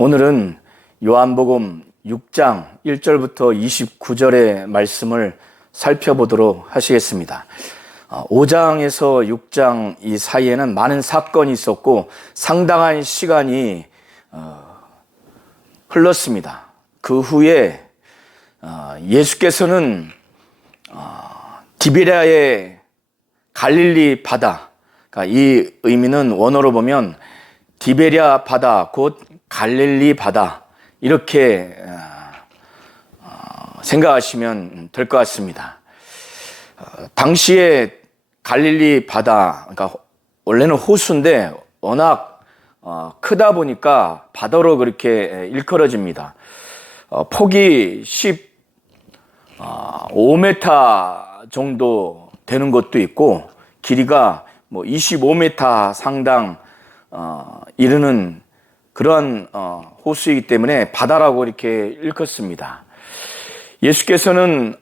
오늘은 요한복음 6장 1절부터 29절의 말씀을 살펴보도록 하시겠습니다. 5장에서 6장 이 사이에는 많은 사건이 있었고 상당한 시간이 흘렀습니다. 그 후에 예수께서는 디베랴의 갈릴리 바다, 그러니까 이 의미는 원어로 보면 디베랴 바다 곧 갈릴리 바다 이렇게 생각하시면 될 것 같습니다. 당시에 갈릴리 바다, 그러니까 원래는 호수인데 워낙 크다 보니까 바다로 그렇게 일컬어집니다. 폭이 15m 정도 되는 것도 있고 길이가 25m 상당 이르는 그러한 호수이기 때문에 바다라고 이렇게 일컫습니다. 예수께서는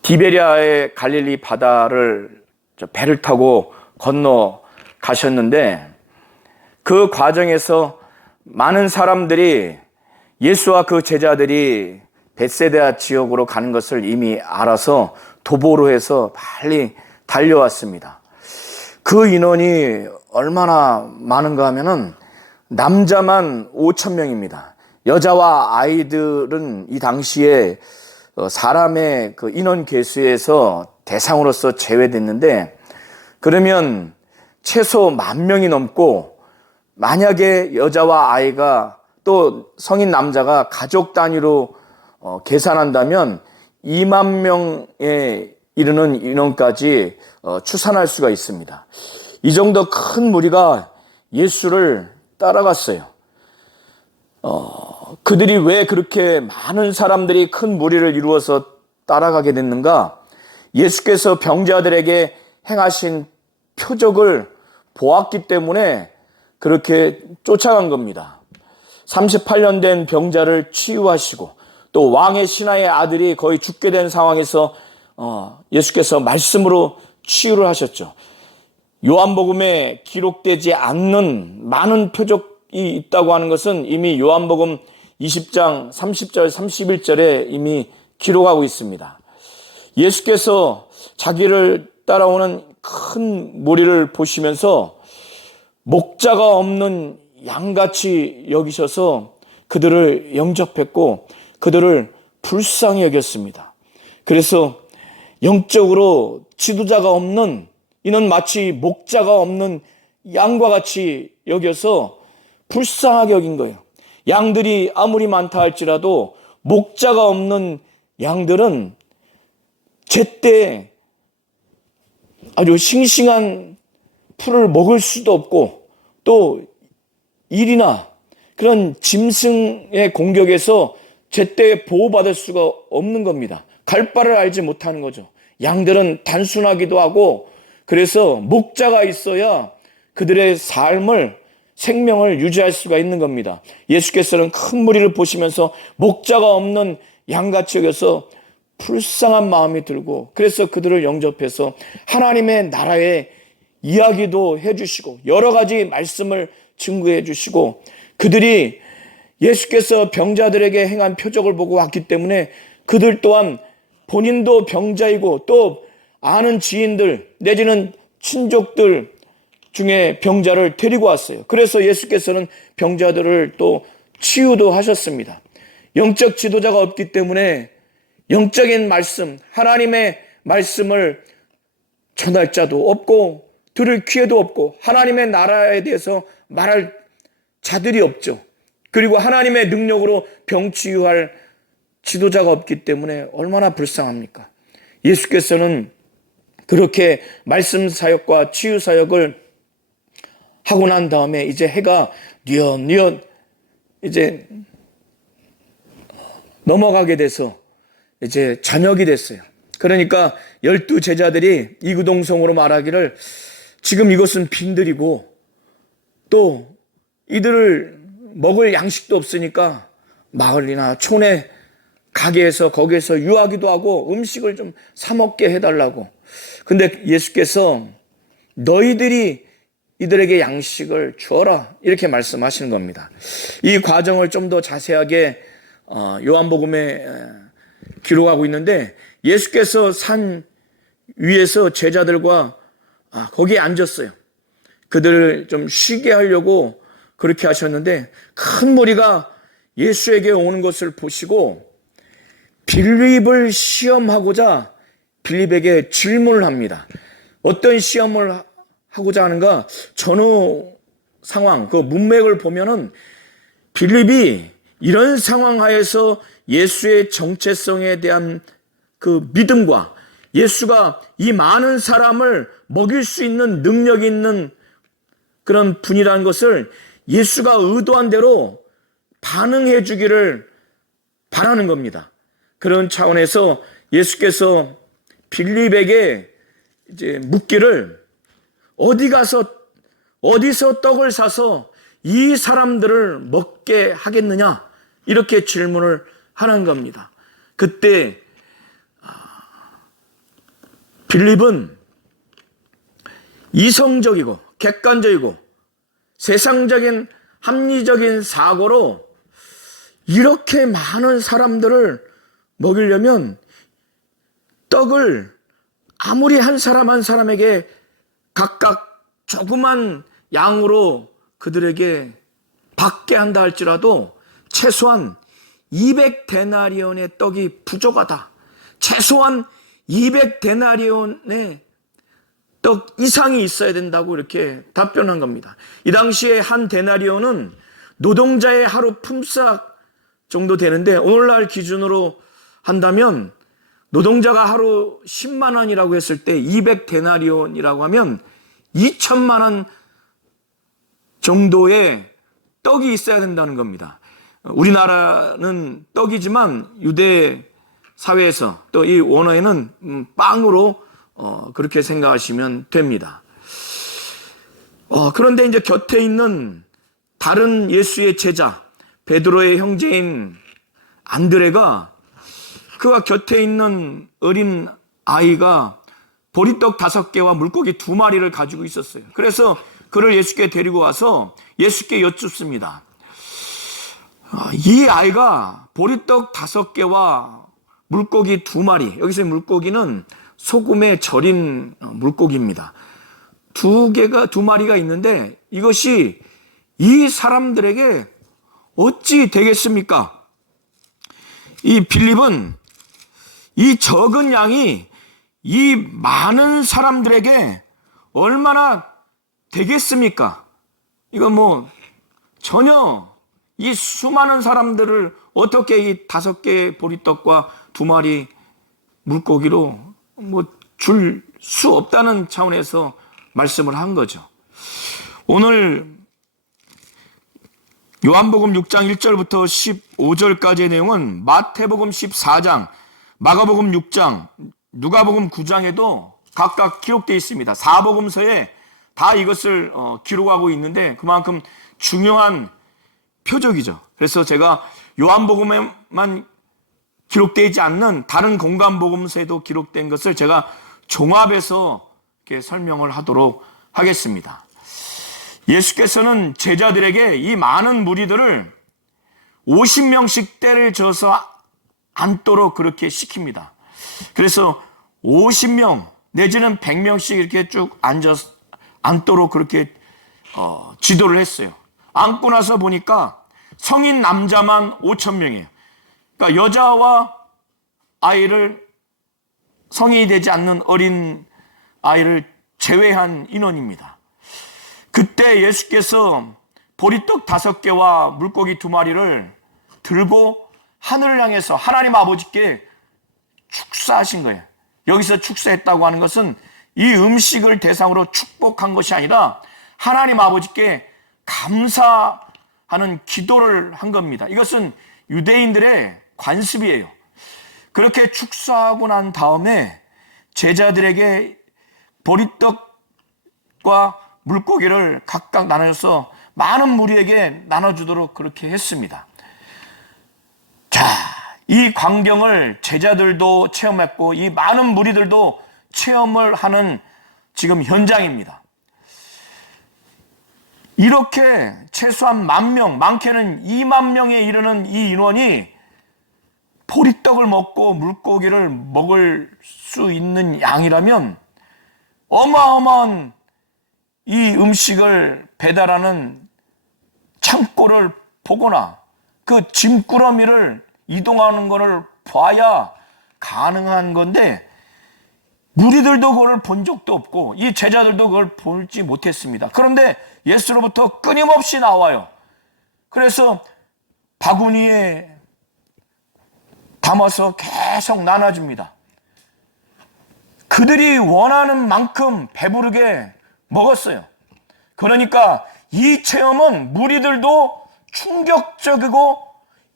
디베랴의 갈릴리 바다를 배를 타고 건너 가셨는데 그 과정에서 많은 사람들이 예수와 그 제자들이 벳세다 지역으로 가는 것을 이미 알아서 도보로 해서 빨리 달려왔습니다. 그 인원이 얼마나 많은가 하면은 남자만 5,000명입니다. 여자와 아이들은 이 당시에 사람의 그 인원 계수에서 대상으로서 제외됐는데 그러면 최소 10,000명이 넘고 만약에 여자와 아이가 또 성인 남자가 가족 단위로 계산한다면 20,000명에 이르는 인원까지 추산할 수가 있습니다. 이 정도 큰 무리가 예수를 따라갔어요. 그들이 왜 그렇게 많은 사람들이 큰 무리를 이루어서 따라가게 됐는가? 예수께서 병자들에게 행하신 표적을 보았기 때문에 그렇게 쫓아간 겁니다. 38년 된 병자를 치유하시고 또 왕의 신하의 아들이 거의 죽게 된 상황에서 예수께서 말씀으로 치유를 하셨죠. 요한복음에 기록되지 않는 많은 표적이 있다고 하는 것은 이미 요한복음 20장 30절 31절에 이미 기록하고 있습니다. 예수께서 자기를 따라오는 큰 무리를 보시면서 목자가 없는 양같이 여기셔서 그들을 영접했고 그들을 불쌍히 여겼습니다. 그래서 영적으로 지도자가 없는 이는 마치 목자가 없는 양과 같이 여겨서 불쌍하게 여긴 거예요. 양들이 아무리 많다 할지라도 목자가 없는 양들은 제때 아주 싱싱한 풀을 먹을 수도 없고 또 일이나 그런 짐승의 공격에서 제때 보호받을 수가 없는 겁니다. 갈 바를 알지 못하는 거죠. 양들은 단순하기도 하고 그래서 목자가 있어야 그들의 삶을 생명을 유지할 수가 있는 겁니다. 예수께서는 큰 무리를 보시면서 목자가 없는 양같이 여겨서 불쌍한 마음이 들고 그래서 그들을 영접해서 하나님의 나라의 이야기도 해주시고 여러 가지 말씀을 증거해 주시고 그들이 예수께서 병자들에게 행한 표적을 보고 왔기 때문에 그들 또한 본인도 병자이고 또 아는 지인들 내지는 친족들 중에 병자를 데리고 왔어요. 그래서 예수께서는 병자들을 또 치유도 하셨습니다. 영적 지도자가 없기 때문에 영적인 말씀, 하나님의 말씀을 전할 자도 없고 들을 기회도 없고 하나님의 나라에 대해서 말할 자들이 없죠. 그리고 하나님의 능력으로 병치유할 지도자가 없기 때문에 얼마나 불쌍합니까? 예수께서는 그렇게 말씀 사역과 치유 사역을 하고 난 다음에 이제 해가 뉘엿뉘엿 이제 넘어가게 돼서 이제 저녁이 됐어요. 그러니까 12 제자들이 이구동성으로 말하기를 지금 이것은 빈들이고 또 이들을 먹을 양식도 없으니까 마을이나 촌에 가게에서 거기에서 유하기도 하고 음식을 좀 사 먹게 해달라고. 근데 예수께서 너희들이 이들에게 양식을 주어라 이렇게 말씀하시는 겁니다. 이 과정을 좀 더 자세하게 요한복음에 기록하고 있는데 예수께서 산 위에서 제자들과 거기에 앉았어요. 그들을 좀 쉬게 하려고 그렇게 하셨는데 큰 무리가 예수에게 오는 것을 보시고 빌립을 시험하고자 빌립에게 질문을 합니다. 어떤 시험을 하고자 하는가? 전후 상황, 그 문맥을 보면은 빌립이 이런 상황 하에서 예수의 정체성에 대한 그 믿음과 예수가 이 많은 사람을 먹일 수 있는 능력이 있는 그런 분이라는 것을 예수가 의도한 대로 반응해 주기를 바라는 겁니다. 그런 차원에서 예수께서 빌립에게 이제 묻기를 어디서 떡을 사서 이 사람들을 먹게 하겠느냐 이렇게 질문을 하는 겁니다. 그때 빌립은 이성적이고 객관적이고 세상적인 합리적인 사고로 이렇게 많은 사람들을 먹이려면 떡을 아무리 한 사람 한 사람에게 각각 조그만 양으로 그들에게 받게 한다 할지라도 최소한 200데나리온의 떡이 부족하다. 최소한 200데나리온의 떡 이상이 있어야 된다고 이렇게 답변한 겁니다. 이 당시에 한 데나리온은 노동자의 하루 품삯 정도 되는데 오늘날 기준으로 한다면 노동자가 하루 10만 원이라고 했을 때 200데나리온이라고 하면 2천만 원 정도의 떡이 있어야 된다는 겁니다. 우리나라는 떡이지만 유대 사회에서 또 이 원어에는 빵으로 그렇게 생각하시면 됩니다. 그런데 이제 곁에 있는 다른 예수의 제자 베드로의 형제인 안드레가 그와 곁에 있는 어린 아이가 보리떡 5개와 물고기 2마리를 가지고 있었어요. 그래서 그를 예수께 데리고 와서 예수께 여쭙습니다. 이 아이가 보리떡 5개와 물고기 2마리, 여기서의 물고기는 소금에 절인 물고기입니다. 2마리가 있는데 이것이 이 사람들에게 어찌 되겠습니까? 이 빌립은 이 적은 양이 이 많은 사람들에게 얼마나 되겠습니까? 이거 뭐 전혀 이 수많은 사람들을 어떻게 이 5개의 보리떡과 2마리 물고기로 뭐 줄 수 없다는 차원에서 말씀을 한 거죠. 오늘 요한복음 6장 1절부터 15절까지의 내용은 마태복음 14장, 마가복음 6장, 누가복음 9장에도 각각 기록되어 있습니다. 사복음서에 다 이것을 기록하고 있는데 그만큼 중요한 표적이죠. 그래서 제가 요한복음에만 기록되지 않는 다른 공간복음서에도 기록된 것을 제가 종합해서 이렇게 설명을 하도록 하겠습니다. 예수께서는 제자들에게 이 많은 무리들을 50명씩 때를 져서 앉도록 그렇게 시킵니다. 그래서 50명 내지는 100명씩 이렇게 쭉 앉도록 그렇게 지도를 했어요. 앉고 나서 보니까 성인 남자만 5,000명이에요. 그러니까 여자와 아이를 성인이 되지 않는 어린 아이를 제외한 인원입니다. 그때 예수께서 보리떡 5개와 물고기 2마리를 들고 하늘을 향해서 하나님 아버지께 축사하신 거예요. 여기서 축사했다고 하는 것은 이 음식을 대상으로 축복한 것이 아니라 하나님 아버지께 감사하는 기도를 한 겁니다. 이것은 유대인들의 관습이에요. 그렇게 축사하고 난 다음에 제자들에게 보리떡과 물고기를 각각 나눠서 많은 무리에게 나눠주도록 그렇게 했습니다. 자, 이 광경을 제자들도 체험했고 이 많은 무리들도 체험을 하는 지금 현장입니다. 이렇게 최소한 10,000명, 많게는 20,000명에 이르는 이 인원이 보리떡을 먹고 물고기를 먹을 수 있는 양이라면 어마어마한 이 음식을 배달하는 창고를 보거나 그 짐꾸러미를 이동하는 것을 봐야 가능한 건데, 무리들도 그걸 본 적도 없고 이 제자들도 그걸 보지 못했습니다. 그런데 예수로부터 끊임없이 나와요. 그래서 바구니에 담아서 계속 나눠줍니다. 그들이 원하는 만큼 배부르게 먹었어요. 그러니까 이 체험은 무리들도 충격적이고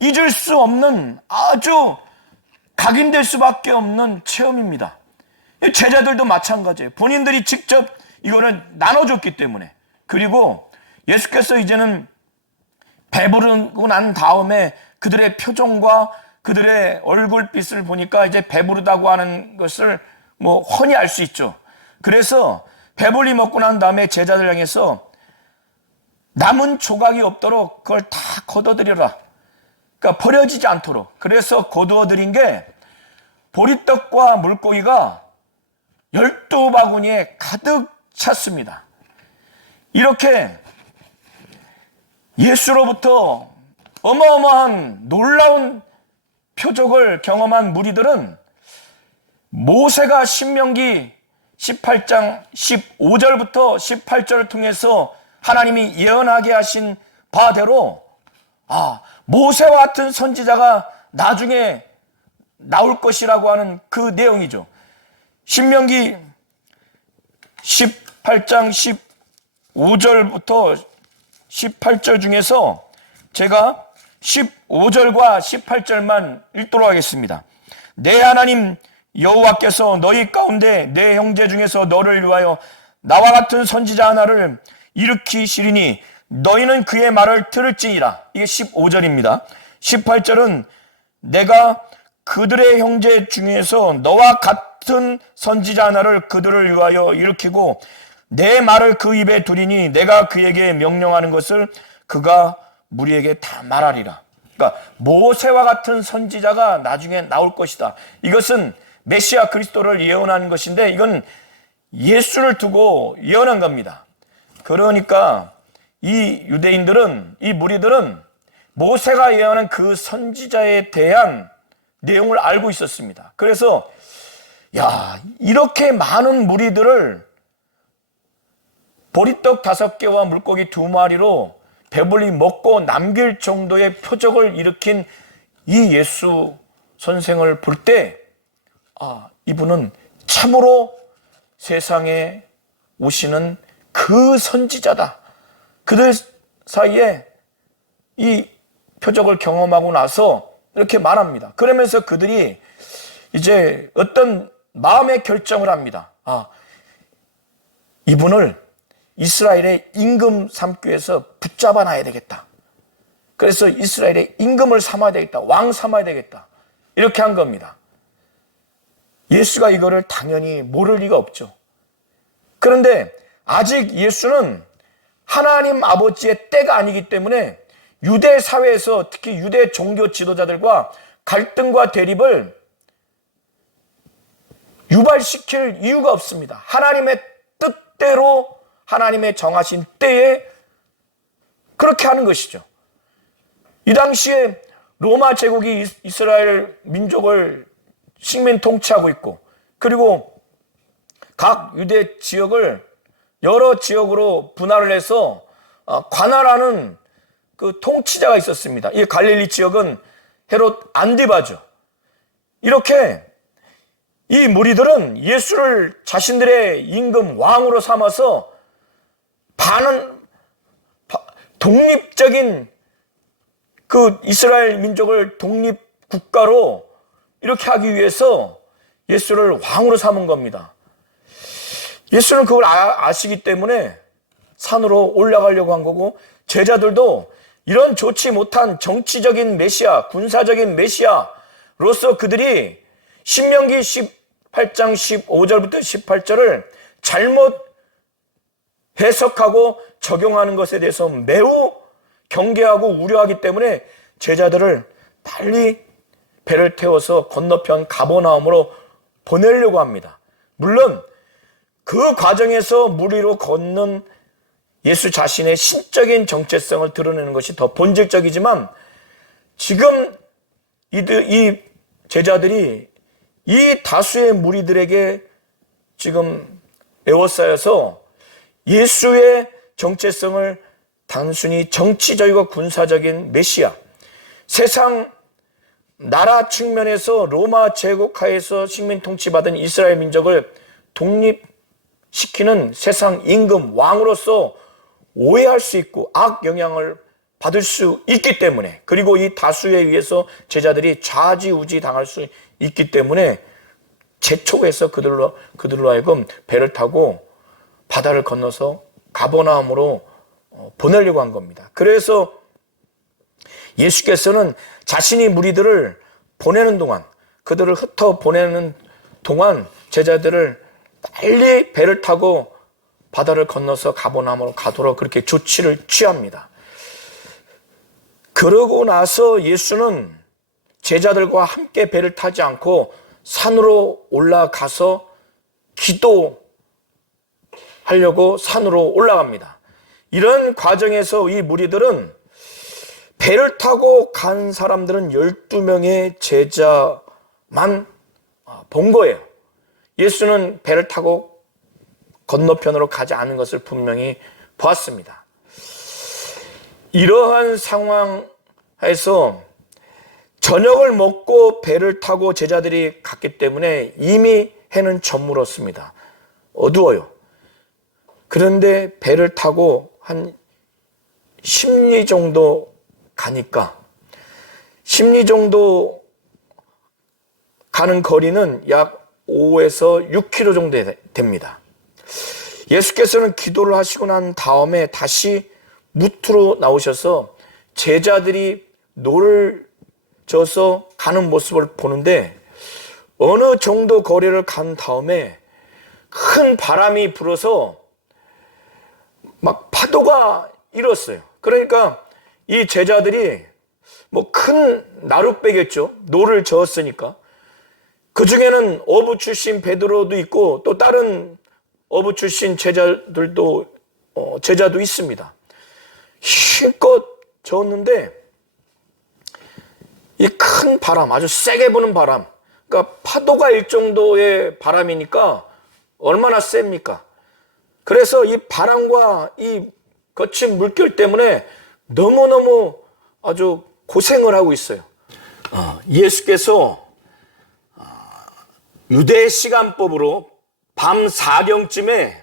잊을 수 없는, 아주 각인될 수밖에 없는 체험입니다. 제자들도 마찬가지예요. 본인들이 직접 이거를 나눠줬기 때문에. 그리고 예수께서 이제는 배부르고 난 다음에 그들의 표정과 그들의 얼굴빛을 보니까 이제 배부르다고 하는 것을 훤히 알 수 있죠. 그래서 배불리 먹고 난 다음에 제자들 향해서 남은 조각이 없도록 그걸 다 거둬들여라. 그러니까 버려지지 않도록. 그래서 거두어들인 게 보리떡과 물고기가 12바구니에 가득 찼습니다. 이렇게 예수로부터 어마어마한 놀라운 표적을 경험한 무리들은 모세가 신명기 18장 15절부터 18절을 통해서 하나님이 예언하게 하신 바대로 모세와 같은 선지자가 나중에 나올 것이라고 하는 그 내용이죠. 신명기 18장 15절부터 18절 중에서 제가 15절과 18절만 읽도록 하겠습니다. 내 하나님 여호와께서 너희 가운데 내 형제 중에서 너를 위하여 나와 같은 선지자 하나를 일으키시리니 너희는 그의 말을 들을지니라. 이게 15절입니다. 18절은 내가 그들의 형제 중에서 너와 같은 선지자 하나를 그들을 위하여 일으키고 내 말을 그 입에 두리니 내가 그에게 명령하는 것을 그가 무리에게 다 말하리라. 그러니까 모세와 같은 선지자가 나중에 나올 것이다. 이것은 메시아 그리스도를 예언하는 것인데 이건 예수를 두고 예언한 겁니다. 그러니까 이 유대인들은, 이 무리들은 모세가 예언한 그 선지자에 대한 내용을 알고 있었습니다. 그래서 이렇게 많은 무리들을 보리떡 5개와 물고기 2마리로 배불리 먹고 남길 정도의 표적을 일으킨 이 예수 선생을 볼 때 이분은 참으로 세상에 오시는 그 선지자다. 그들 사이에 이 표적을 경험하고 나서 이렇게 말합니다. 그러면서 그들이 이제 어떤 마음의 결정을 합니다. 이분을 이스라엘의 임금 삼기 위해서 붙잡아 놔야 되겠다. 그래서 이스라엘의 임금을 삼아야 되겠다. 왕 삼아야 되겠다. 이렇게 한 겁니다. 예수가 이거를 당연히 모를 리가 없죠. 그런데 아직 예수는 하나님 아버지의 때가 아니기 때문에 유대 사회에서 특히 유대 종교 지도자들과 갈등과 대립을 유발시킬 이유가 없습니다. 하나님의 뜻대로 하나님의 정하신 때에 그렇게 하는 것이죠. 이 당시에 로마 제국이 이스라엘 민족을 식민 통치하고 있고, 그리고 각 유대 지역을 여러 지역으로 분할을 해서 관할하는 그 통치자가 있었습니다. 이 갈릴리 지역은 헤롯 안디바죠. 이렇게 이 무리들은 예수를 자신들의 임금 왕으로 삼아서 독립적인 그 이스라엘 민족을 독립 국가로 이렇게 하기 위해서 예수를 왕으로 삼은 겁니다. 예수는 그걸 아시기 때문에 산으로 올라가려고 한 거고, 제자들도 이런 좋지 못한 정치적인 메시아, 군사적인 메시아로서 그들이 신명기 18장 15절부터 18절을 잘못 해석하고 적용하는 것에 대해서 매우 경계하고 우려하기 때문에 제자들을 빨리 배를 태워서 건너편 가버나움으로 보내려고 합니다. 물론 그 과정에서 물 위로 걷는 예수 자신의 신적인 정체성을 드러내는 것이 더 본질적이지만, 지금 이 제자들이 이 다수의 무리들에게 지금 에워싸여서 예수의 정체성을 단순히 정치적이고 군사적인 메시아, 세상 나라 측면에서 로마 제국 하에서 식민 통치받은 이스라엘 민족을 독립시키는 세상 임금 왕으로서 오해할 수 있고 악 영향을 받을 수 있기 때문에, 그리고 이 다수에 의해서 제자들이 좌지우지 당할 수 있기 때문에 재촉해서 그들로 하여금 배를 타고 바다를 건너서 가버나움으로 보내려고 한 겁니다. 그래서 예수께서는 자신이 무리들을 보내는 동안, 그들을 흩어 보내는 동안 제자들을 빨리 배를 타고 바다를 건너서 가버나움으로 가도록 그렇게 조치를 취합니다. 그러고 나서 예수는 제자들과 함께 배를 타지 않고 산으로 올라가서 기도하려고 산으로 올라갑니다. 이런 과정에서 이 무리들은, 배를 타고 간 사람들은 12명의 제자만 본 거예요. 예수는 배를 타고 건너편으로 가지 않은 것을 분명히 보았습니다. 이러한 상황에서 저녁을 먹고 배를 타고 제자들이 갔기 때문에 이미 해는 저물었습니다. 어두워요. 그런데 배를 타고 한 10리 정도 가니까, 10리 정도 가는 거리는 약 5에서 6km 정도 됩니다. 예수께서는 기도를 하시고 난 다음에 다시 무트로 나오셔서 제자들이 노를 져서 가는 모습을 보는데, 어느 정도 거리를 간 다음에 큰 바람이 불어서 막 파도가 일었어요. 그러니까 이 제자들이 뭐 큰 나룻배겠죠. 노를 저었으니까. 그 중에는 어부 출신 베드로도 있고 또 다른 어부 출신 제자도 있습니다. 힘껏 저었는데 이 큰 바람, 아주 세게 부는 바람, 그러니까 파도가 일 정도의 바람이니까 얼마나 셉니까? 그래서 이 바람과 이 거친 물결 때문에 너무너무 아주 고생을 하고 있어요. 예수께서 유대 시간법으로 밤 4경쯤에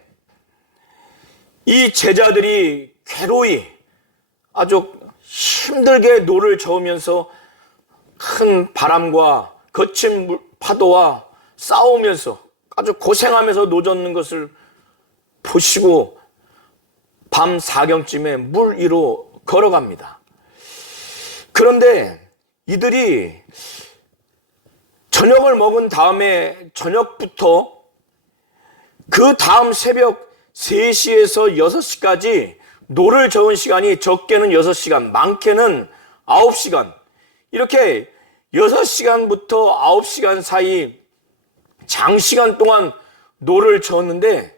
이 제자들이 괴로이 아주 힘들게 노를 저으면서 큰 바람과 거친 파도와 싸우면서 아주 고생하면서 노 젓는 것을 보시고 밤 4경쯤에 물 위로 걸어갑니다. 그런데 이들이 저녁을 먹은 다음에 저녁부터 그 다음 새벽 3시에서 6시까지 노를 저은 시간이 적게는 6시간, 많게는 9시간, 이렇게 6시간부터 9시간 사이 장시간 동안 노를 저었는데,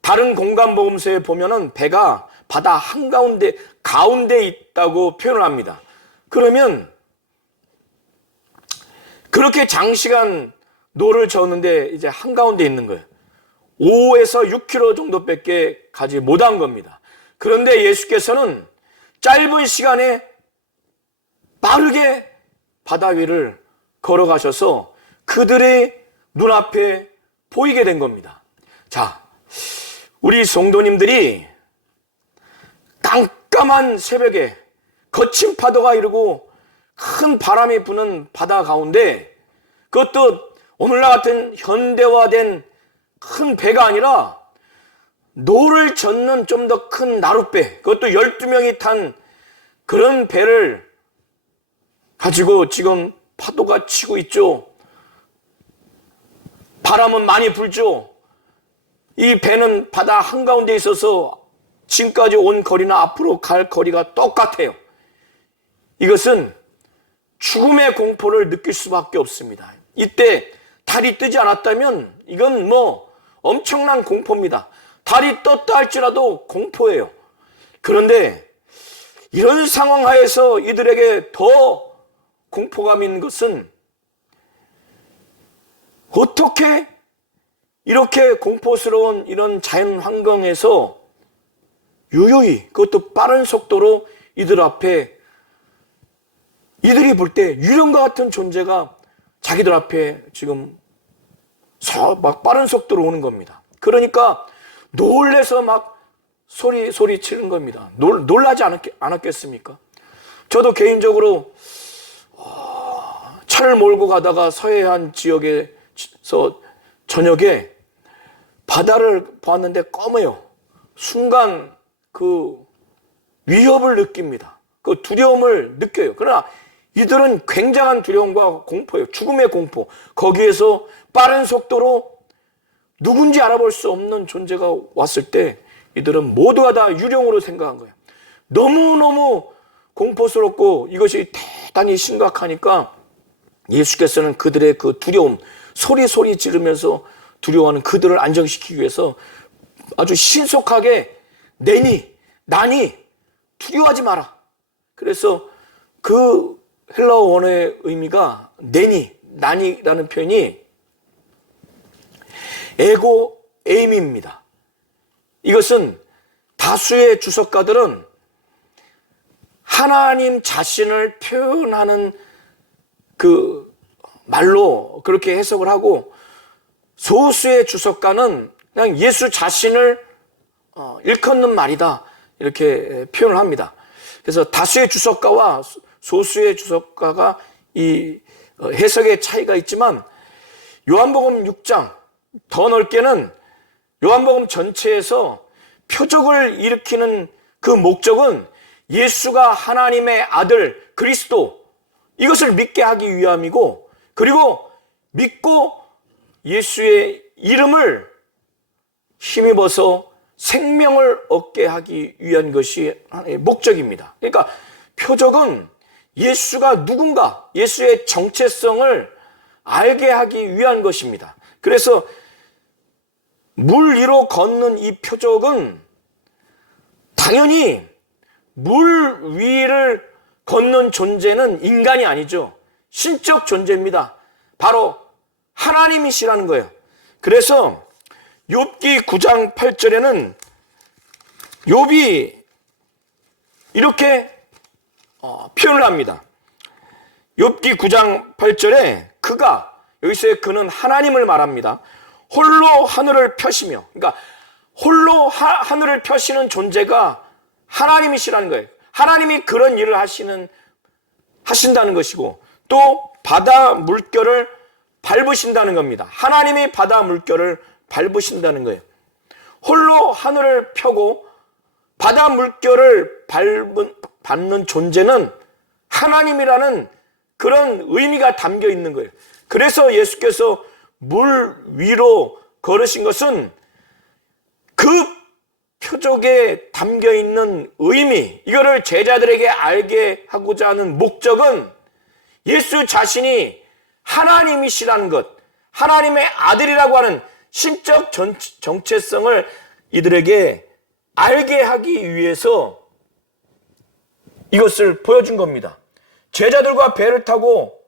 다른 공간보험서에 보면은 배가 바다 한가운데 가운데 있다고 표현을 합니다. 그러면 그렇게 장시간 노를 저었는데 이제 한가운데 있는 거예요. 5에서 6km 정도밖에 가지 못한 겁니다. 그런데 예수께서는 짧은 시간에 빠르게 바다 위를 걸어가셔서 그들의 눈앞에 보이게 된 겁니다. 자, 우리 성도님들이 깜깜한 새벽에 거친 파도가 이르고 큰 바람이 부는 바다 가운데, 그것도 오늘날 같은 현대화된 큰 배가 아니라 노를 젓는 좀 더 큰 나룻배, 그것도 12명이 탄 그런 배를 가지고 지금 파도가 치고 있죠. 바람은 많이 불죠. 이 배는 바다 한가운데 있어서 지금까지 온 거리나 앞으로 갈 거리가 똑같아요. 이것은 죽음의 공포를 느낄 수밖에 없습니다. 이때 달이 뜨지 않았다면 이건 뭐 엄청난 공포입니다. 달이 떴다 할지라도 공포예요. 그런데 이런 상황 하에서 이들에게 더 공포감 있는 것은 어떻게 이렇게 공포스러운 이런 자연 환경에서 유유히, 그것도 빠른 속도로 이들 앞에, 이들이 볼 때 유령과 같은 존재가 자기들 앞에 지금 막 빠른 속도로 오는 겁니다. 그러니까 놀래서 막 소리 치는 겁니다. 놀라지 않았겠습니까? 저도 개인적으로 차를 몰고 가다가 서해안 지역에서 저녁에 바다를 보았는데 검어요. 순간 그 위협을 느낍니다. 그 두려움을 느껴요. 그러나 이들은 굉장한 두려움과 공포예요. 죽음의 공포. 거기에서 빠른 속도로 누군지 알아볼 수 없는 존재가 왔을 때 이들은 모두가 다 유령으로 생각한 거예요. 너무너무 공포스럽고 이것이 대단히 심각하니까 예수께서는 그들의 그 두려움, 소리 지르면서 두려워하는 그들을 안정시키기 위해서 아주 신속하게 나니 두려워하지 마라. 그래서 그 헬라어 원어의 의미가 나니라는 표현이 에고 에임입니다. 이것은 다수의 주석가들은 하나님 자신을 표현하는 그 말로 그렇게 해석을 하고, 소수의 주석가는 그냥 예수 자신을 일컫는 말이다 이렇게 표현을 합니다. 그래서 다수의 주석가와 소수의 주석가가 이 해석의 차이가 있지만, 요한복음 6장 더 넓게는 요한복음 전체에서 표적을 일으키는 그 목적은 예수가 하나님의 아들 그리스도, 이것을 믿게 하기 위함이고, 그리고 믿고 예수의 이름을 힘입어서 생명을 얻게 하기 위한 것이 하나의 목적입니다. 그러니까 표적은 예수가 누군가, 예수의 정체성을 알게 하기 위한 것입니다. 그래서 물 위로 걷는 이 표적은 당연히 물 위를 걷는 존재는 인간이 아니죠. 신적 존재입니다. 바로 하나님이시라는 거예요. 그래서 욥기 9장 8절에는 욥이 이렇게 표현을 합니다. 욥기 9장 8절에 여기서의 그는 하나님을 말합니다. 홀로 하늘을 펴시며, 그러니까 홀로 하늘을 펴시는 존재가 하나님이시라는 거예요. 하나님이 그런 일을 하신다는 것이고, 또 바다 물결을 밟으신다는 겁니다. 하나님이 바다 물결을 밟으신다는 거예요. 홀로 하늘을 펴고 바다 물결을 밟는 존재는 하나님이라는 그런 의미가 담겨 있는 거예요. 그래서 예수께서 물 위로 걸으신 것은 그 표적에 담겨 있는 의미, 이거를 제자들에게 알게 하고자 하는 목적은 예수 자신이 하나님이시라는 것, 하나님의 아들이라고 하는 신적 정체성을 이들에게 알게 하기 위해서 이것을 보여준 겁니다. 제자들과 배를 타고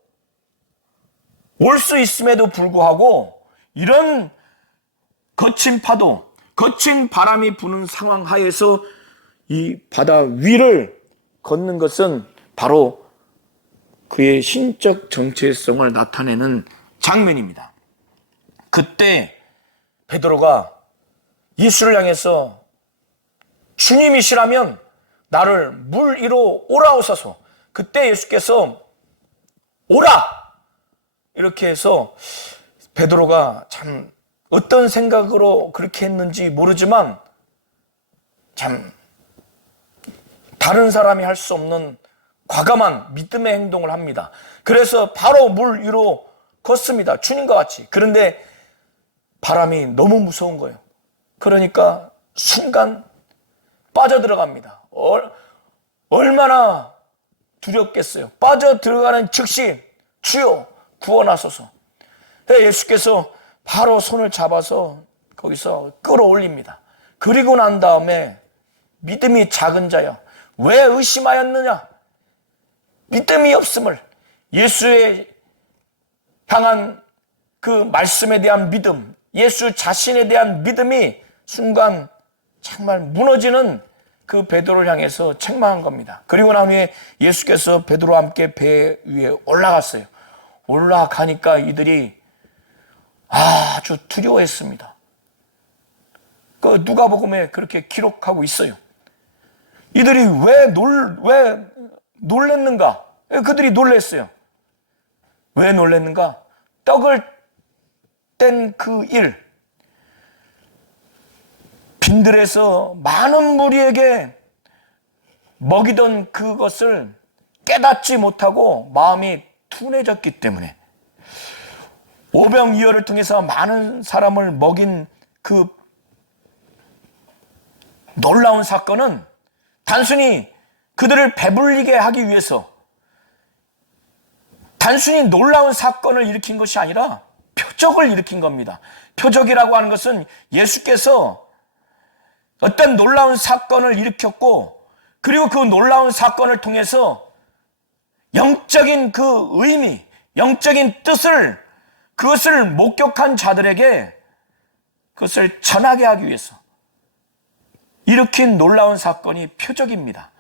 올 수 있음에도 불구하고 이런 거친 파도, 거친 바람이 부는 상황 하에서 이 바다 위를 걷는 것은 바로 그의 신적 정체성을 나타내는 장면입니다. 그때 베드로가 예수를 향해서 주님이시라면 나를 물 위로 오라오소서. 그때 예수께서 오라! 이렇게 해서 베드로가 참 어떤 생각으로 그렇게 했는지 모르지만 참 다른 사람이 할 수 없는 과감한 믿음의 행동을 합니다. 그래서 바로 물 위로 걷습니다. 주님과 같이. 그런데 바람이 너무 무서운 거예요. 그러니까 순간 빠져들어갑니다. 얼마나 두렵겠어요. 빠져들어가는 즉시 주여 구원하소서. 예수께서 바로 손을 잡아서 거기서 끌어올립니다. 그리고 난 다음에 믿음이 작은 자여 왜 의심하였느냐. 믿음이 없음을, 예수의 향한 그 말씀에 대한 믿음, 예수 자신에 대한 믿음이 순간 정말 무너지는 그 베드로를 향해서 책망한 겁니다. 그리고 난 후에 예수께서 베드로와 함께 배 위에 올라갔어요. 올라가니까 이들이 아주 두려워했습니다. 그 누가복음에 그렇게 기록하고 있어요. 이들이 왜 놀랬는가? 그들이 놀랬어요. 왜 놀랬는가? 떡을 뗀 그 일, 빈들에서 많은 무리에게 먹이던 그것을 깨닫지 못하고 마음이 둔해졌기 때문에, 오병이어를 통해서 많은 사람을 먹인 그 놀라운 사건은 단순히 그들을 배불리게 하기 위해서 단순히 놀라운 사건을 일으킨 것이 아니라 표적을 일으킨 겁니다. 표적이라고 하는 것은 예수께서 어떤 놀라운 사건을 일으켰고, 그리고 그 놀라운 사건을 통해서 영적인 그 의미, 영적인 뜻을, 그것을 목격한 자들에게 그것을 전하게 하기 위해서 일으킨 놀라운 사건이 표적입니다.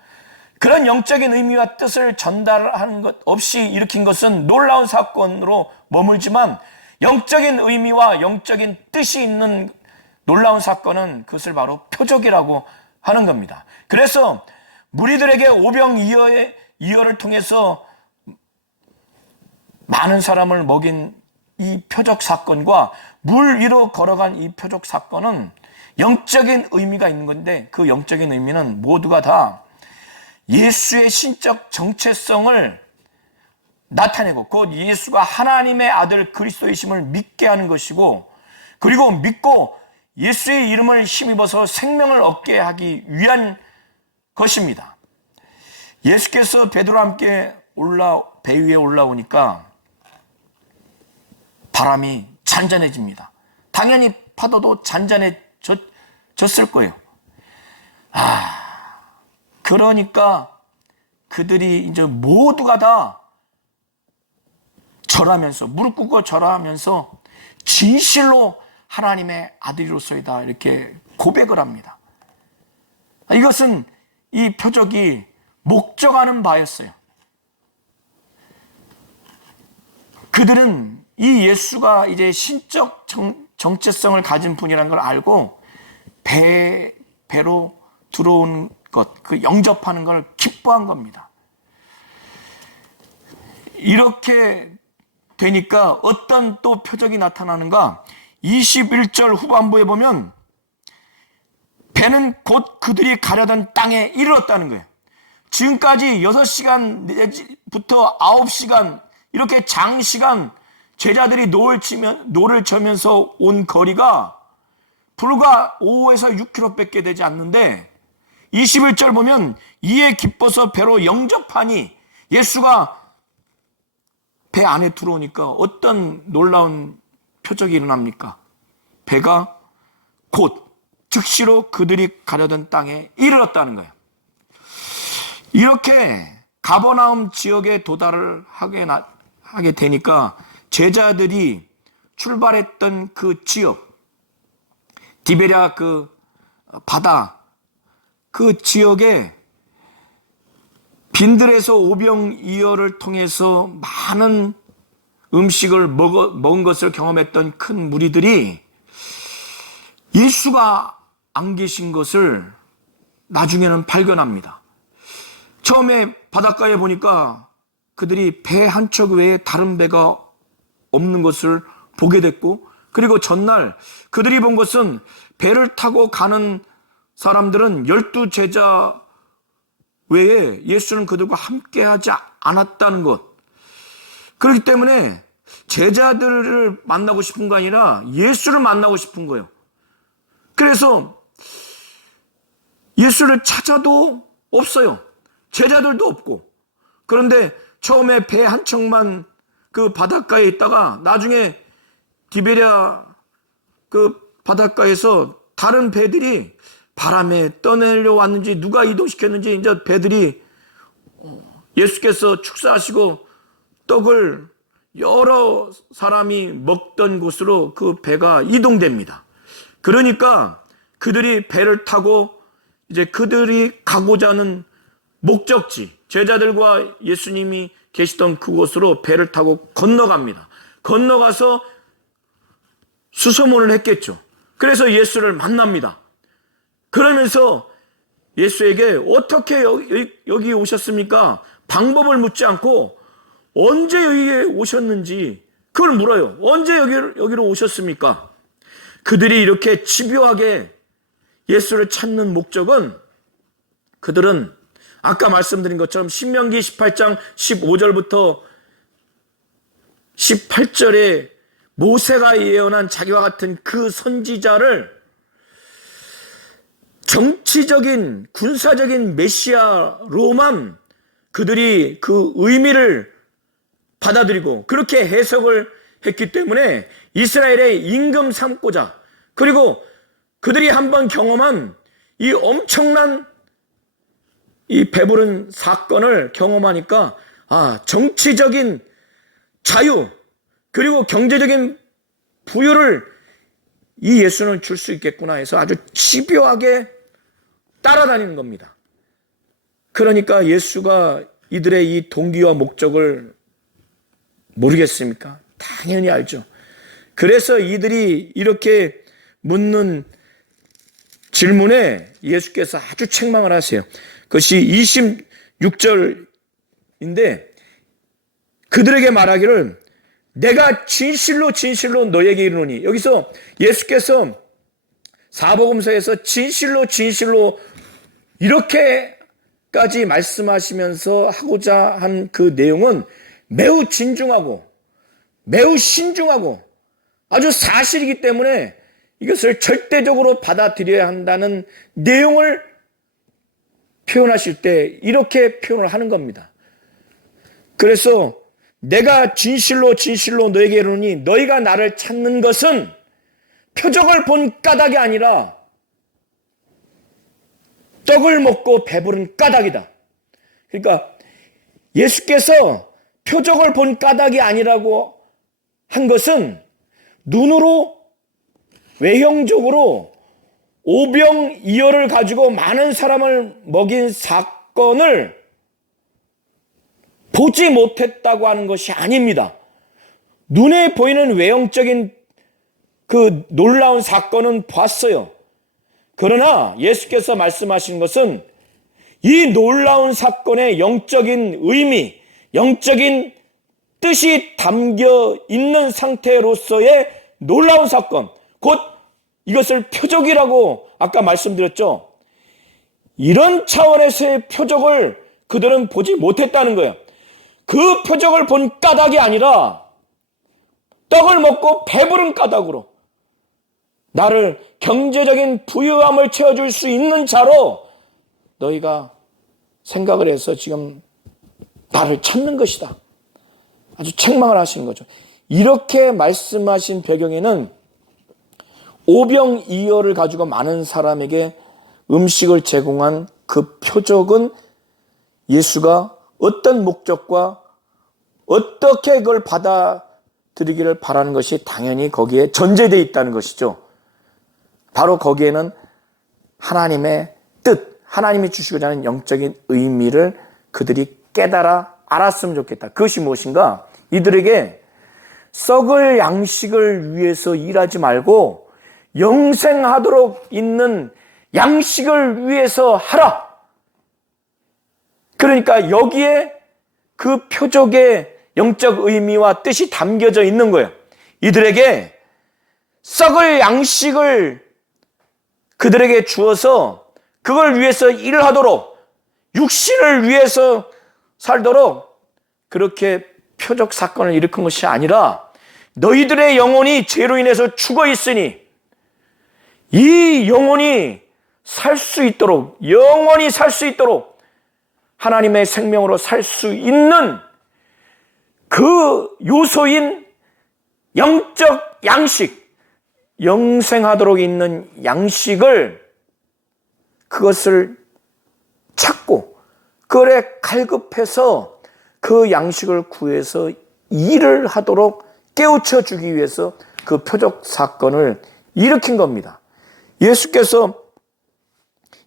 그런 영적인 의미와 뜻을 전달하는 것 없이 일으킨 것은 놀라운 사건으로 머물지만, 영적인 의미와 영적인 뜻이 있는 놀라운 사건은 그것을 바로 표적이라고 하는 겁니다. 그래서 무리들에게 오병이어를 통해서 많은 사람을 먹인 이 표적 사건과 물 위로 걸어간 이 표적 사건은 영적인 의미가 있는 건데, 그 영적인 의미는 모두가 다 예수의 신적 정체성을 나타내고, 곧 예수가 하나님의 아들 그리스도이심을 믿게 하는 것이고, 그리고 믿고 예수의 이름을 힘입어서 생명을 얻게 하기 위한 것입니다. 예수께서 베드로와 함께 배 위에 올라오니까 바람이 잔잔해집니다. 당연히 파도도 잔잔해졌을 거예요. 그러니까 그들이 이제 모두가 다 절하면서, 무릎 꿇고 절하면서 진실로 하나님의 아들이로소이다 이렇게 고백을 합니다. 이것은 이 표적이 목적하는 바였어요. 그들은 이 예수가 이제 신적 정체성을 가진 분이라는 걸 알고 배로 들어온 것, 그 영접하는 걸 기뻐한 겁니다. 이렇게 되니까 어떤 또 표적이 나타나는가? 21절 후반부에 보면 배는 곧 그들이 가려던 땅에 이르렀다는 거예요. 지금까지 6시간 내지부터 9시간 이렇게 장시간 제자들이 노를 쳐면서 온 거리가 불과 5에서 6km밖에 되지 않는데, 21절 보면 이에 기뻐서 배로 영접하니, 예수가 배 안에 들어오니까 어떤 놀라운 표적이 일어납니까? 배가 곧 즉시로 그들이 가려던 땅에 이르렀다는 거예요. 이렇게 가버나움 지역에 도달을 하게 되니까 제자들이 출발했던 그 지역, 디베랴 그 바다, 그 지역에 빈들에서 오병이어를 통해서 많은 음식을 먹은 것을 경험했던 큰 무리들이 예수가 안 계신 것을 나중에는 발견합니다. 처음에 바닷가에 보니까 그들이 배 한 척 외에 다른 배가 없는 것을 보게 됐고, 그리고 전날 그들이 본 것은 배를 타고 가는 사람들은 12제자 외에 예수는 그들과 함께하지 않았다는 것. 그렇기 때문에 제자들을 만나고 싶은 거 아니라 예수를 만나고 싶은 거예요. 그래서 예수를 찾아도 없어요. 제자들도 없고. 그런데 처음에 배 한 척만 그 바닷가에 있다가 나중에 디베랴 그 바닷가에서 다른 배들이 바람에 떠내려 왔는지 누가 이동시켰는지 이제 배들이 예수께서 축사하시고 떡을 여러 사람이 먹던 곳으로 그 배가 이동됩니다. 그러니까 그들이 배를 타고 이제 그들이 가고자 하는 목적지, 제자들과 예수님이 계시던 그곳으로 배를 타고 건너갑니다. 건너가서 수소문을 했겠죠. 그래서 예수를 만납니다. 그러면서 예수에게 어떻게 여기 오셨습니까? 방법을 묻지 않고 언제 여기에 오셨는지 그걸 물어요. 언제 여기로 오셨습니까? 그들이 이렇게 집요하게 예수를 찾는 목적은 그들은 아까 말씀드린 것처럼 신명기 18장 15절부터 18절에 모세가 예언한 자기와 같은 그 선지자를 정치적인 군사적인 메시아로만 그들이 그 의미를 받아들이고 그렇게 해석을 했기 때문에 이스라엘의 임금 삼고자, 그리고 그들이 한번 경험한 이 엄청난 이 배부른 사건을 경험하니까 정치적인 자유 그리고 경제적인 부유를 이 예수는 줄 수 있겠구나 해서 아주 집요하게 따라다니는 겁니다. 그러니까 예수가 이들의 이 동기와 목적을 모르겠습니까? 당연히 알죠. 그래서 이들이 이렇게 묻는 질문에 예수께서 아주 책망을 하세요. 그것이 26절인데 그들에게 말하기를 내가 진실로 진실로 너에게 이르노니, 여기서 예수께서 사복음서에서 진실로 진실로 이렇게까지 말씀하시면서 하고자 한 그 내용은 매우 진중하고 매우 신중하고 아주 사실이기 때문에 이것을 절대적으로 받아들여야 한다는 내용을 표현하실 때 이렇게 표현을 하는 겁니다. 그래서 내가 진실로 진실로 너에게 이르노니 너희가 나를 찾는 것은 표적을 본 까닭이 아니라 떡을 먹고 배부른 까닭이다. 그러니까 예수께서 표적을 본 까닭이 아니라고 한 것은 눈으로 외형적으로 오병이어를 가지고 많은 사람을 먹인 사건을 보지 못했다고 하는 것이 아닙니다. 눈에 보이는 외형적인 그 놀라운 사건은 봤어요. 그러나 예수께서 말씀하신 것은 이 놀라운 사건의 영적인 의미, 영적인 뜻이 담겨 있는 상태로서의 놀라운 사건, 곧 이것을 표적이라고 아까 말씀드렸죠. 이런 차원에서의 표적을 그들은 보지 못했다는 거예요. 그 표적을 본 까닭이 아니라 떡을 먹고 배부른 까닭으로 나를 경제적인 부유함을 채워줄 수 있는 자로 너희가 생각을 해서 지금 나를 찾는 것이다. 아주 책망을 하시는 거죠. 이렇게 말씀하신 배경에는 오병이어를 가지고 많은 사람에게 음식을 제공한 그 표적은 예수가 어떤 목적과 어떻게 그걸 받아들이기를 바라는 것이 당연히 거기에 전제되어 있다는 것이죠. 바로 거기에는 하나님의 뜻, 하나님이 주시고자 하는 영적인 의미를 그들이 깨달아 알았으면 좋겠다. 그것이 무엇인가? 이들에게 썩을 양식을 위해서 일하지 말고 영생하도록 있는 양식을 위해서 하라. 그러니까 여기에 그 표적의 영적 의미와 뜻이 담겨져 있는 거예요. 이들에게 썩을 양식을 그들에게 주어서 그걸 위해서 일을 하도록, 육신을 위해서 살도록 그렇게 표적 사건을 일으킨 것이 아니라 너희들의 영혼이 죄로 인해서 죽어 있으니 이 영혼이 살 수 있도록, 영원히 살 수 있도록 하나님의 생명으로 살 수 있는 그 요소인 영적 양식, 영생하도록 있는 양식을, 그것을 찾고 그래 갈급해서 그 양식을 구해서 일을 하도록 깨우쳐 주기 위해서 그 표적 사건을 일으킨 겁니다. 예수께서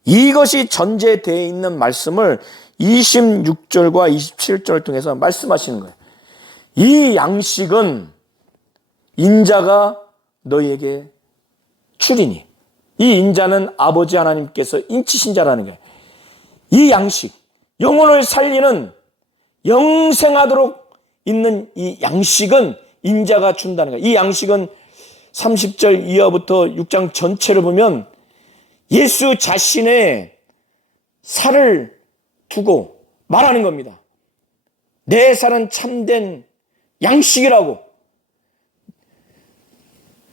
이것이 전제되어 있는 말씀을 26절과 27절을 통해서 말씀하시는 거예요. 이 양식은 인자가 너희에게 주리니, 이 인자는 아버지 하나님께서 인치신 자라는 거예요. 이 양식, 영혼을 살리는 영생하도록 있는 이 양식은 인자가 준다는 거예요. 이 양식은 30절 이하부터 6장 전체를 보면 예수 자신의 살을 두고 말하는 겁니다. 내 살은 참된 양식이라고.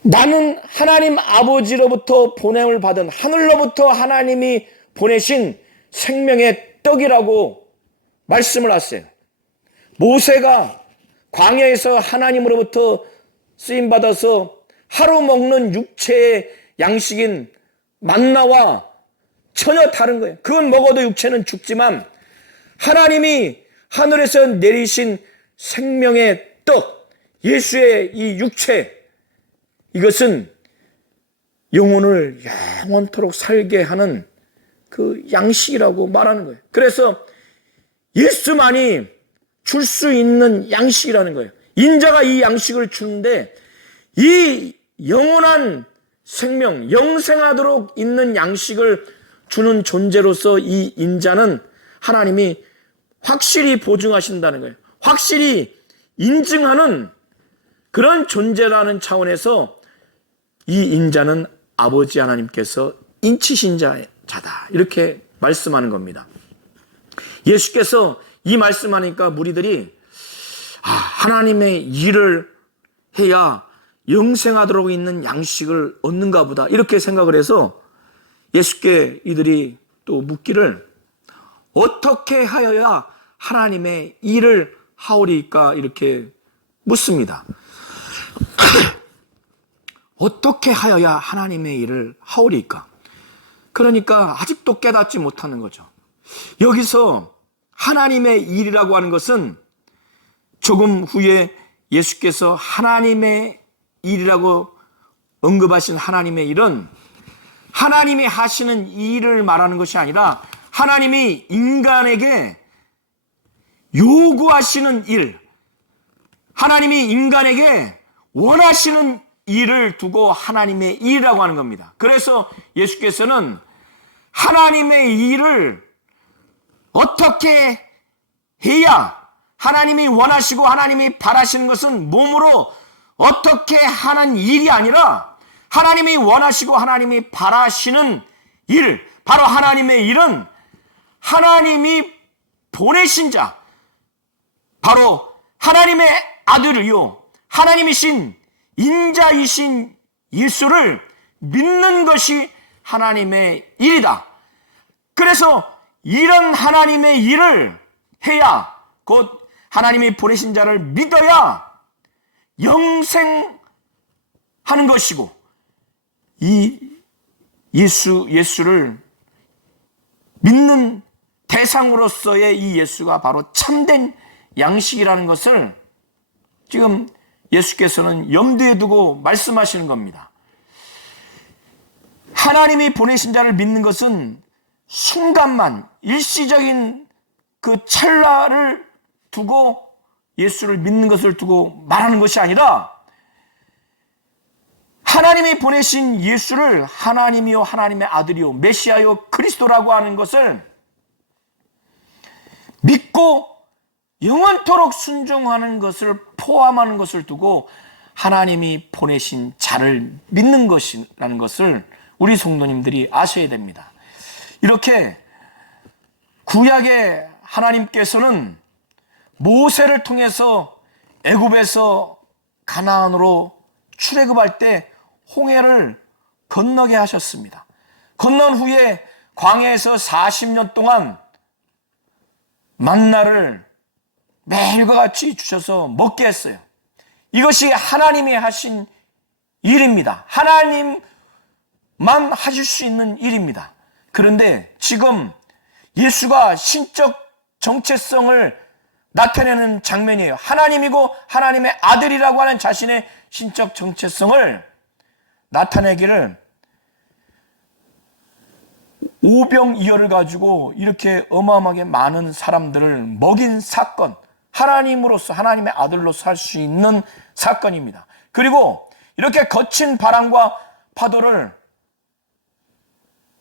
나는 하나님 아버지로부터 보냄을 받은, 하늘로부터 하나님이 보내신 생명의 떡이라고 말씀을 하세요. 모세가 광야에서 하나님으로부터 쓰임받아서 하루 먹는 육체의 양식인 만나와 전혀 다른 거예요. 그건 먹어도 육체는 죽지만 하나님이 하늘에서 내리신 생명의 떡, 예수의 이 육체, 이것은 영혼을 영원토록 살게 하는 그 양식이라고 말하는 거예요. 그래서 예수만이 줄 수 있는 양식이라는 거예요. 인자가 이 양식을 주는데 이 영원한 생명, 영생하도록 있는 양식을 주는 존재로서 이 인자는 하나님이 확실히 보증하신다는 거예요. 확실히 인증하는 그런 존재라는 차원에서 이 인자는 아버지 하나님께서 인치신 자다, 이렇게 말씀하는 겁니다. 예수께서 이 말씀하니까 무리들이 하나님의 일을 해야 영생하도록 있는 양식을 얻는가 보다, 이렇게 생각을 해서 예수께 이들이 또 묻기를 어떻게 하여야 하나님의 일을 하오리까, 이렇게 묻습니다. 어떻게 하여야 하나님의 일을 하오리까? 그러니까 아직도 깨닫지 못하는 거죠. 여기서 하나님의 일이라고 하는 것은 조금 후에 예수께서 하나님의 일이라고 언급하신 하나님의 일은 하나님이 하시는 일을 말하는 것이 아니라 하나님이 인간에게 요구하시는 일, 하나님이 인간에게 원하시는 일을 두고 하나님의 일이라고 하는 겁니다. 그래서 예수께서는 하나님의 일을 어떻게 해야, 하나님이 원하시고 하나님이 바라시는 것은 몸으로 어떻게 하는 일이 아니라 하나님이 원하시고 하나님이 바라시는 일, 바로 하나님의 일은 하나님이 보내신 자, 바로 하나님의 아들이요 하나님이신 인자이신 예수를 믿는 것이 하나님의 일이다. 그래서 이런 하나님의 일을 해야, 곧 하나님이 보내신 자를 믿어야 영생하는 것이고, 이 예수를 믿는 대상으로서의 이 예수가 바로 참된 양식이라는 것을 지금 예수께서는 염두에 두고 말씀하시는 겁니다. 하나님이 보내신 자를 믿는 것은 순간만, 일시적인 그 찰나를 두고 예수를 믿는 것을 두고 말하는 것이 아니라 하나님이 보내신 예수를 하나님이요 하나님의 아들이요 메시아요 그리스도라고 하는 것을 믿고 영원토록 순종하는 것을 포함하는 것을 두고 하나님이 보내신 자를 믿는 것이라는 것을 우리 성도님들이 아셔야 됩니다. 이렇게 구약의 하나님께서는 모세를 통해서 애굽에서 가나안으로 출애굽할 때 홍해를 건너게 하셨습니다. 건넌 후에 광야에서 40년 동안 만나를 매일과 같이 주셔서 먹게 했어요. 이것이 하나님이 하신 일입니다. 하나님만 하실 수 있는 일입니다. 그런데 지금 예수가 신적 정체성을 나타내는 장면이에요. 하나님이고 하나님의 아들이라고 하는 자신의 신적 정체성을 나타내기를 오병이어를 가지고 이렇게 어마어마하게 많은 사람들을 먹인 사건, 하나님으로서 하나님의 아들로서 할 수 있는 사건입니다. 그리고 이렇게 거친 바람과 파도를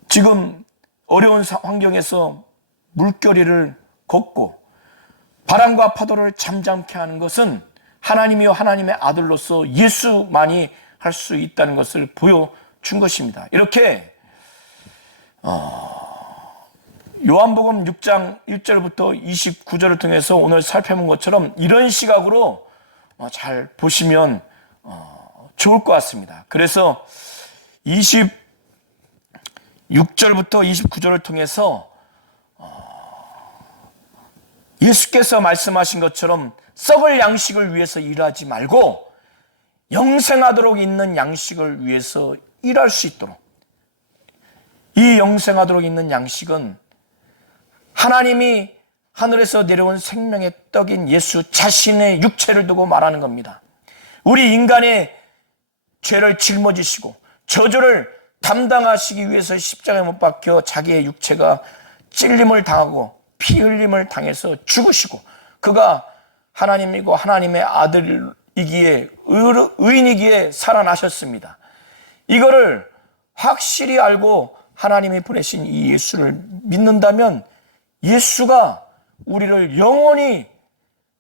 지금 어려운 환경에서 물결이를 걷고 바람과 파도를 잠잠케 하는 것은 하나님이요 하나님의 아들로서 예수만이 할 수 있다는 것을 보여준 것입니다. 이렇게 요한복음 6장 1절부터 29절을 통해서 오늘 살펴본 것처럼 이런 시각으로 잘 보시면 좋을 것 같습니다. 그래서 26절부터 29절을 통해서 예수께서 말씀하신 것처럼 썩을 양식을 위해서 일하지 말고 영생하도록 있는 양식을 위해서 일할 수 있도록, 이 영생하도록 있는 양식은 하나님이 하늘에서 내려온 생명의 떡인 예수 자신의 육체를 두고 말하는 겁니다. 우리 인간의 죄를 짊어지시고 저주를 담당하시기 위해서 십자가에 못 박혀 자기의 육체가 찔림을 당하고 피 흘림을 당해서 죽으시고, 그가 하나님이고 하나님의 아들이기에 의인이기에 살아나셨습니다. 이거를 확실히 알고 하나님이 보내신 이 예수를 믿는다면 예수가 우리를 영원히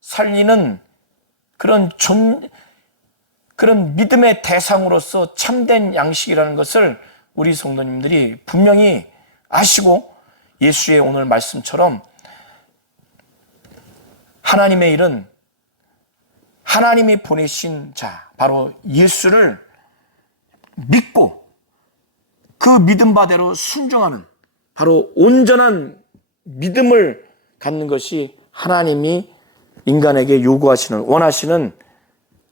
살리는 그런 믿음의 대상으로서 참된 양식이라는 것을 우리 성도님들이 분명히 아시고, 예수의 오늘 말씀처럼 하나님의 일은 하나님이 보내신 자, 바로 예수를 믿고 그 믿음 바대로 순종하는, 바로 온전한 믿음을 갖는 것이 하나님이 인간에게 요구하시는, 원하시는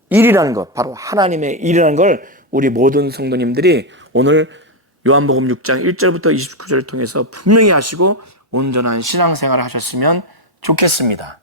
일이라는 것, 바로 하나님의 일이라는 걸 우리 모든 성도님들이 오늘 요한복음 6장 1절부터 29절을 통해서 분명히 하시고 온전한 신앙생활을 하셨으면 좋겠습니다.